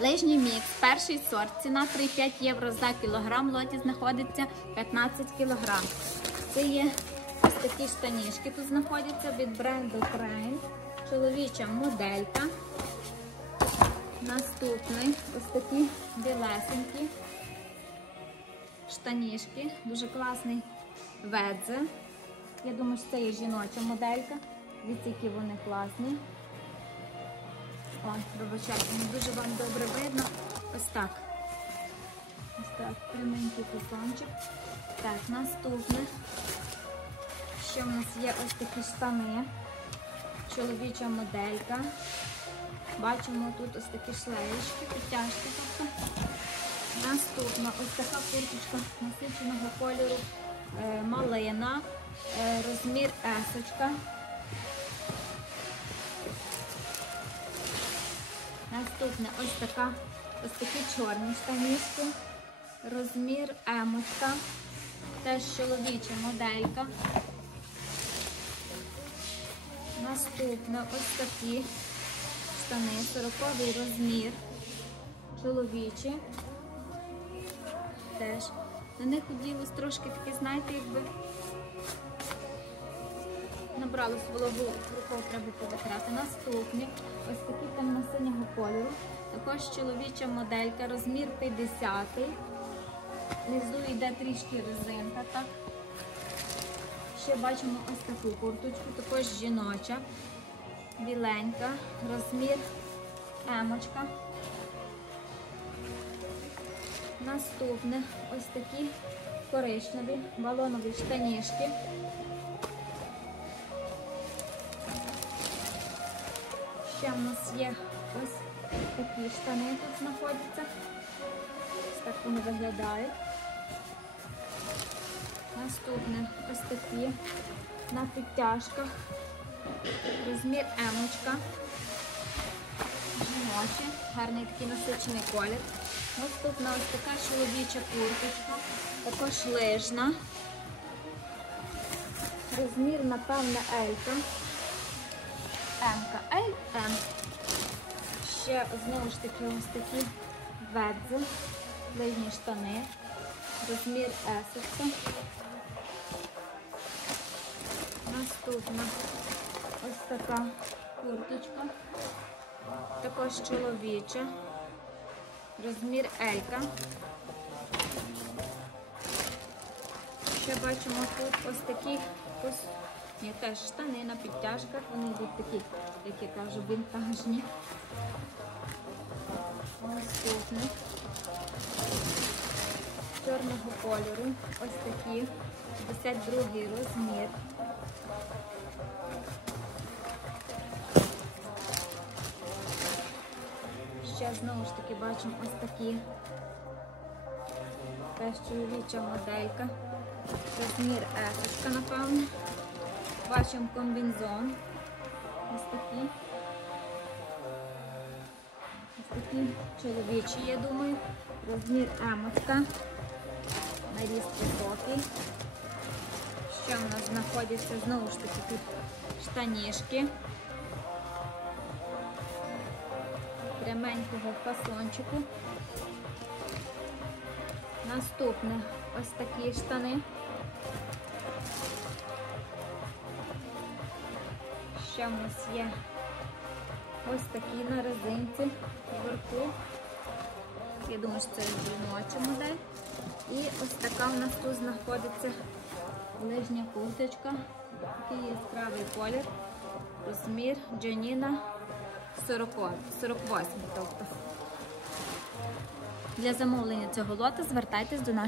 Лижній мікс, перший сорт, ціна 3,5 євро за кілограм, в лоті знаходиться 15 кілограм. Це є ось такі штанішки, тут знаходяться від бренду Crane, чоловіча моделька. Наступний ось такі білесенькі штанішки, дуже класний ведзе. Я думаю, що це є жіноча моделька. Дивіться, вони класні. О, вибачайте, не дуже вам добре видно. Ось так. Ось так, пряменький кусончик. Так, наступне. Ще в нас є ось такі штани. Чоловіча моделька. Бачимо тут ось такі шлеєчки, підтяжки. Тобто. Наступна ось така курточка насиченого кольору е, малина, е, розмір есочка. Наступне ось така, ось такі чорні штанішки, розмір емочка, теж чоловіча моделька. Наступне ось такі штани, 40 розмір, чоловічі. Теж. На них оділось трошки таке, знаєте, якби набралось вологу, рукою треба повитрати. Наступні, ось такі темно-синього кольору. Також чоловіча моделька, розмір 50 Внизу йде трішки резинка. так. Ще бачимо ось таку курточку, також жіноча, біленька, розмір емочка. Наступне ось такі коричневі балонові штанішки. Ще в нас є ось такі штани тут знаходяться. Ось так вони виглядають. Наступне ось такі на підтяжках. Розмір емочка. Жіночі, гарний такий насичений колір. Наступна ось така чоловіча курточка, також лижна. Розмір, напевне, Елька. М-ка. М. Ще знову ж таки ось такі ведзи, лижні штани. Розмір есочка. Наступна ось така курточка. Також чоловіча. Розмір Елька. Ще бачимо тут ось такі ні, теж штани на підтяжках. Вони йдуть такі, як я кажу, вінтажні. Наступне. Чорного кольору. Ось такі. 52 розмір. Ще знову ж таки бачимо ось такі. Теж чоловіча моделька. Розмір есочка, напевно. Бачимо комбінзон. Ось такі. Ось такі чоловічі, я думаю. Розмір емочка. Наріст високий. Ще в нас знаходяться знову ж таки тут штанішки. пряменького фасончику. Наступне ось такі штани. Ще в нас є ось такі на резинці вверху. Я думаю, що це жіноча модель. І ось така в нас тут знаходиться лижня курточка. Такий яскравий колір. Розмір Джаніна 40, 48. Тобто. Для замовлення цього лота звертайтесь до нашого